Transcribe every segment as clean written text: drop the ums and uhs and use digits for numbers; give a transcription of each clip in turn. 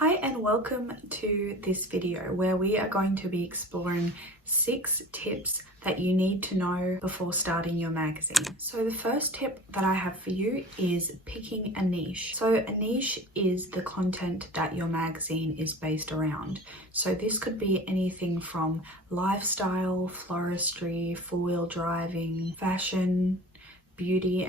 Hi and welcome to this video where we are going to be exploring 6 tips that you need to know before starting your magazine. So the first tip that I have for you is picking a niche. So a niche is the content that your magazine is based around. So this could be anything from lifestyle, floristry, four-wheel driving, fashion, beauty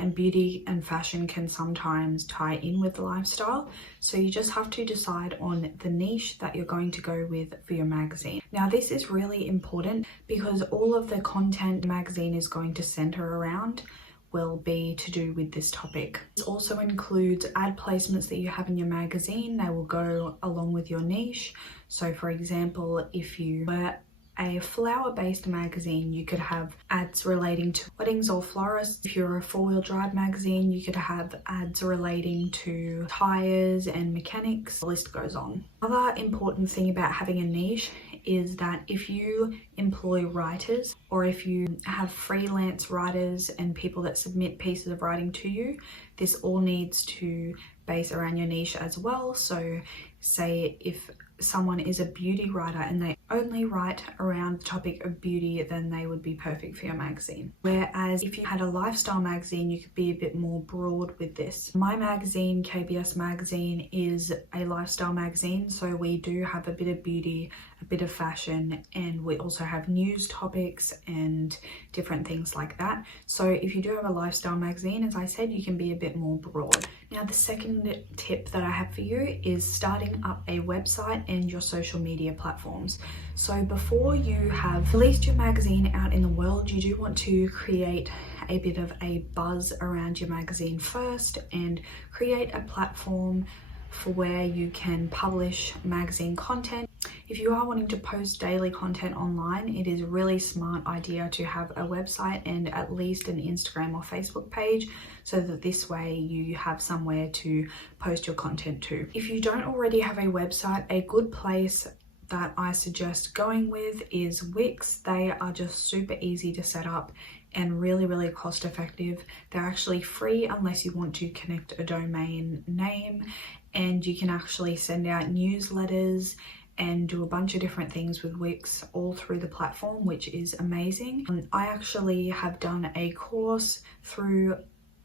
and fashion can sometimes tie in with lifestyle. So you just have to decide on the niche that you're going to go with for your magazine. Now this is really important because all of the content the magazine is going to center around will be to do with this topic. This also includes ad placements that you have in your magazine. They will go along with your niche. So for example, if you were a flower-based magazine, you could have ads relating to weddings or florists. If you're a four-wheel drive magazine, you could have ads relating to tires and mechanics. The list goes on. Another important thing about having a niche is that if you employ writers or if you have freelance writers and people that submit pieces of writing to you, this all needs to base around your niche as well. So say if someone is a beauty writer and they only write around the topic of beauty, then they would be perfect for your magazine. Whereas if you had a lifestyle magazine, you could be a bit more broad with this. My magazine, KBS Magazine, is a lifestyle magazine, so we do have a bit of beauty, a bit of fashion, and we also have news topics and different things like that. So if you do have a lifestyle magazine, as I said, you can be a bit more broad. Now the second tip that I have for you is starting up a website and your social media platforms. So before you have released your magazine out in the world, you do want to create a bit of a buzz around your magazine first and create a platform for where you can publish magazine content. If you are wanting to post daily content online, it is a really smart idea to have a website and at least an Instagram or Facebook page, so that this way you have somewhere to post your content to. If you don't already have a website, a good place that I suggest going with is Wix. They are just super easy to set up and really cost effective. They're actually free unless you want to connect a domain name, and you can actually send out newsletters and do a bunch of different things with Wix all through the platform, which is amazing. I actually have done a course through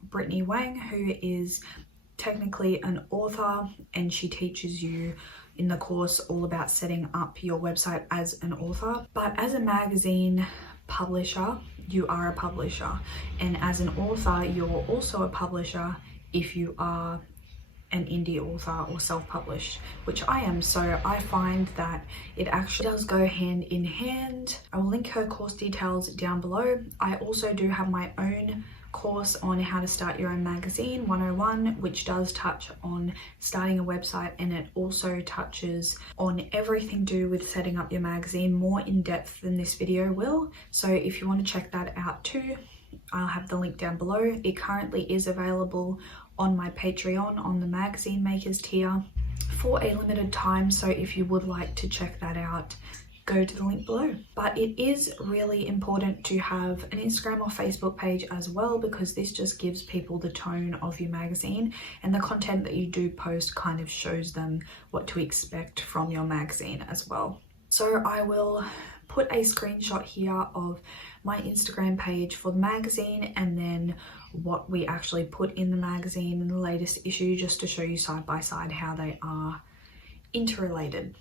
Brittany Wang, who is technically an author, and she teaches you in the course all about setting up your website as an author. But as a magazine publisher, you are a publisher, and as an author, you're also a publisher if you are an indie author or self-published, which I am. So I find that it actually does go hand in hand. I will link her course details down below. I also do have my own course on how to start your own magazine 101, which does touch on starting a website, and it also touches on everything to do with setting up your magazine more in depth than this video will. So if you want to check that out too, I'll have the link down below. It currently is available on my Patreon on the magazine makers tier for a limited time, so if you would like to check that out, go to the link below. But it is really important to have an Instagram or Facebook page as well, because this just gives people the tone of your magazine, and the content that you do post kind of shows them what to expect from your magazine as well. So I will put a screenshot here of my Instagram page for the magazine, and then what we actually put in the magazine in the latest issue, just to show you side by side how they are interrelated.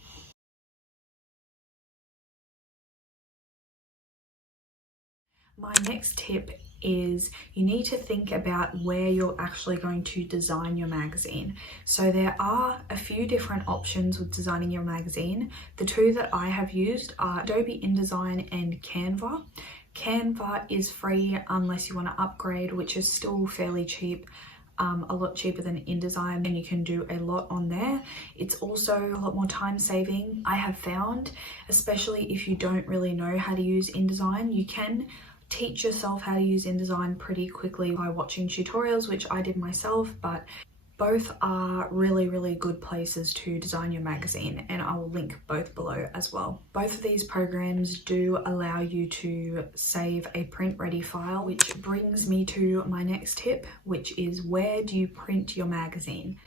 My next tip is you need to think about where you're actually going to design your magazine. So there are a few different options with designing your magazine. The two that I have used are Adobe InDesign and Canva. Canva is free unless you want to upgrade, which is still fairly cheap. A lot cheaper than InDesign, and you can do a lot on there. It's also a lot more time saving, I have found, especially if you don't really know how to use InDesign. You can teach yourself how to use InDesign pretty quickly by watching tutorials, which I did myself, but both are really good places to design your magazine, and I will link both below as well. Both of these programs do allow you to save a print ready file, which brings me to my next tip, which is where do you print your magazine?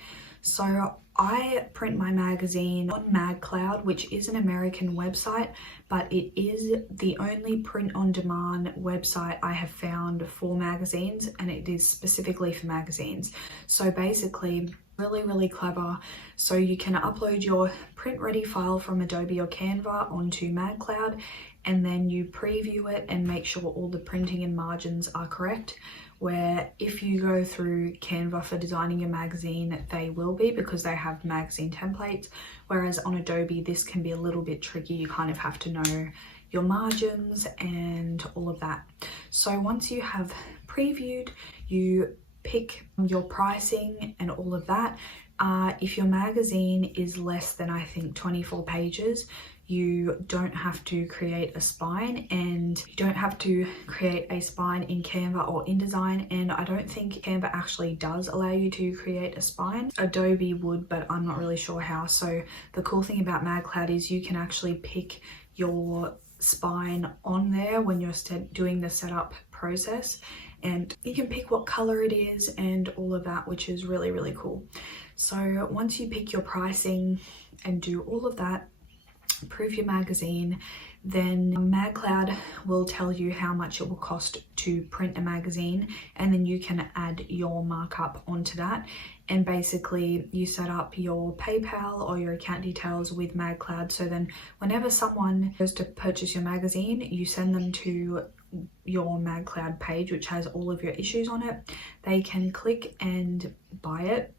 So I print my magazine on magcloud, which is an American website, but it is the only print-on-demand website I have found for magazines, and it is specifically for magazines. So basically, really clever. So you can upload your print-ready file from Adobe or Canva onto magcloud, and then you preview it and make sure all the printing and margins are correct. Where if you go through Canva for designing your magazine, they will be, because they have magazine templates, whereas on Adobe this can be a little bit tricky. You kind of have to know your margins and all of that. So once you have previewed, you pick your pricing and all of that. If your magazine is less than, I think, 24 pages, you don't have to create a spine, and you don't have to create a spine in Canva or InDesign, and I don't think Canva actually does allow you to create a spine. Adobe would, but I'm not really sure how. So the cool thing about magcloud is you can actually pick your spine on there when you're doing the setup process, and you can pick what color it is and all of that, which is really cool. So once you pick your pricing and do all of that, proof your magazine, then magcloud will tell you how much it will cost to print a magazine, and then you can add your markup onto that. And basically you set up your PayPal or your account details with magcloud, so then whenever someone goes to purchase your magazine, you send them to your magcloud page, which has all of your issues on it. They can click and buy it.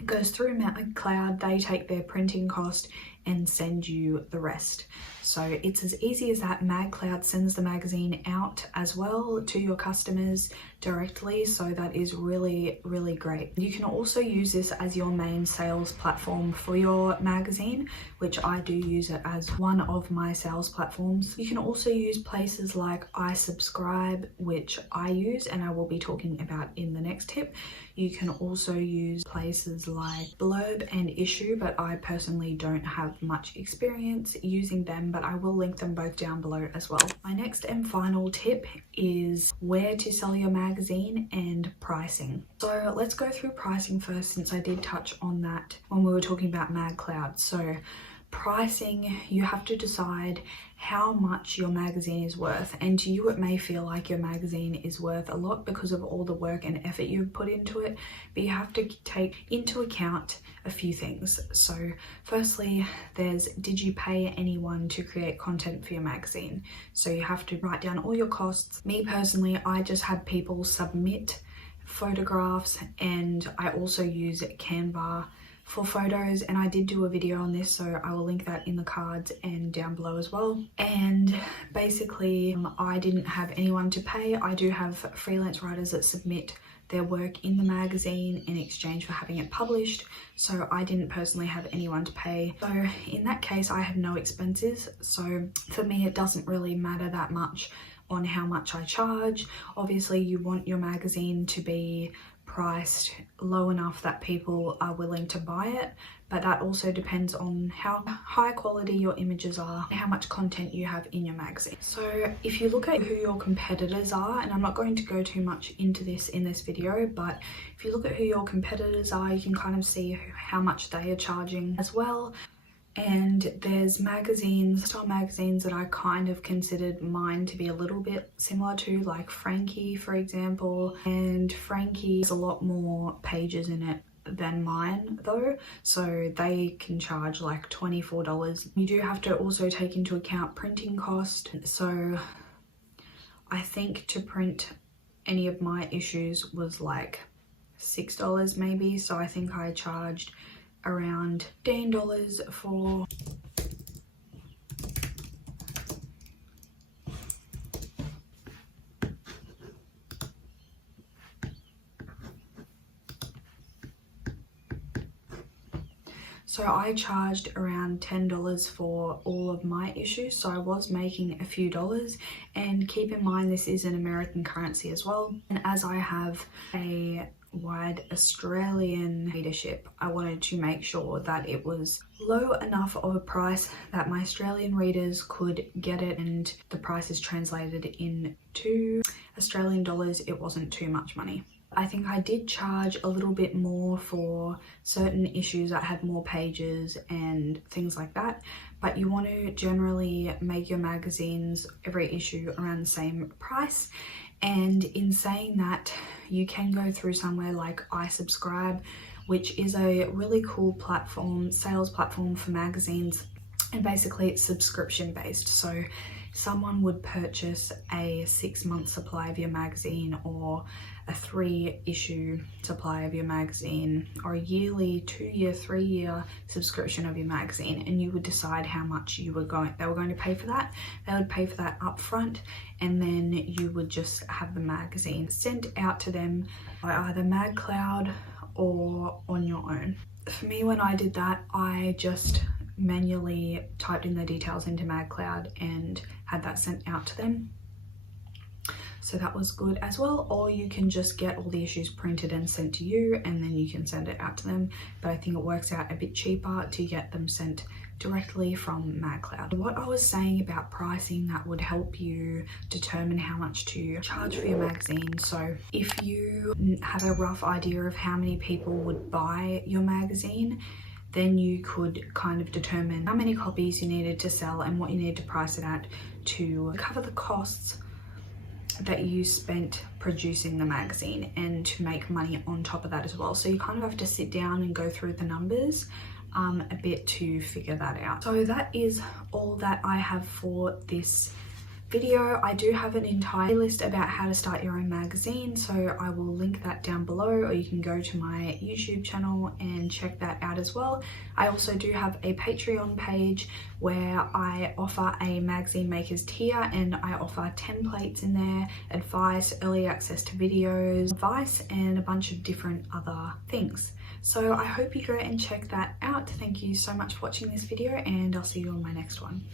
It goes through magcloud, they take their printing cost and send you the rest. So it's as easy as that. magcloud sends the magazine out as well to your customers directly, so that is really great. You can also use this as your main sales platform for your magazine, which I do use it as one of my sales platforms. You can also use places like iSubscribe, which I use and I will be talking about in the next tip. You can also use places like Blurb and Issue, but I personally don't have much experience using them, but I will link them both down below as well. My next and final tip is where to sell your magazine and pricing. So let's go through pricing first, since I did touch on that when we were talking about magcloud. So pricing, you have to decide how much your magazine is worth, and to you it may feel like your magazine is worth a lot because of all the work and effort you've put into it, but you have to take into account a few things. So firstly, did you pay anyone to create content for your magazine? So you have to write down all your costs. Me personally, I just had people submit photographs, and I also use Canva for photos, and I did do a video on this, so I will link that in the cards and down below as well. And basically I didn't have anyone to pay. I do have freelance writers that submit their work in the magazine in exchange for having it published, so I didn't personally have anyone to pay. So in that case I had no expenses, so for me it doesn't really matter that much on how much I charge. Obviously you want your magazine to be priced low enough that people are willing to buy it, but that also depends on how high quality your images are and how much content you have in your magazine. So if you look at who your competitors are, and I'm not going to go too much into this in this video, but if you look at who your competitors are, you can kind of see how much they are charging as well. And there's style magazines that I kind of considered mine to be a little bit similar to, like Frankie, for example. And Frankie has a lot more pages in it than mine though, so they can charge like $24. You do have to also take into account printing cost. So I think to print any of my issues was like $6 maybe, so I think I charged around $10 for So I charged around $10 for all of my issues, so I was making a few dollars. And keep in mind this is an American currency as well, and as I have a wide Australian readership, I wanted to make sure that it was low enough of a price that my Australian readers could get it, and the price is translated into Australian dollars, it wasn't too much money. I think I did charge a little bit more for certain issues that had more pages and things like that, but you want to generally make your magazines, every issue, around the same price. And in saying that, you can go through somewhere like iSubscribe, which is a really cool platform, sales platform for magazines, and basically it's subscription based. So someone would purchase a 6-month supply of your magazine, or a 3-issue supply of your magazine, or a yearly, 2-year, 3-year subscription of your magazine, and you would decide how much they were going to pay for that. They would pay for that upfront, and then you would just have the magazine sent out to them by either magcloud or on your own. For me, when I did that, I just manually typed in the details into magcloud and had that sent out to them, so that was good as well. Or you can just get all the issues printed and sent to you, and then you can send it out to them, but I think it works out a bit cheaper to get them sent directly from magcloud. What I was saying about pricing that would help you determine how much to charge for your magazine. So if you have a rough idea of how many people would buy your magazine, then you could kind of determine how many copies you needed to sell and what you needed to price it at to cover the costs that you spent producing the magazine, and to make money on top of that as well. So you kind of have to sit down and go through the numbers a bit to figure that out. So that is all that I have for this video. I do have an entire list about how to start your own magazine, so I will link that down below, or you can go to my YouTube channel and check that out as well. I also do have a Patreon page where I offer a magazine makers tier, and I offer templates in there, advice, early access to videos, advice, and a bunch of different other things. So I hope you go and check that out. Thank you so much for watching this video, and I'll see you on my next one.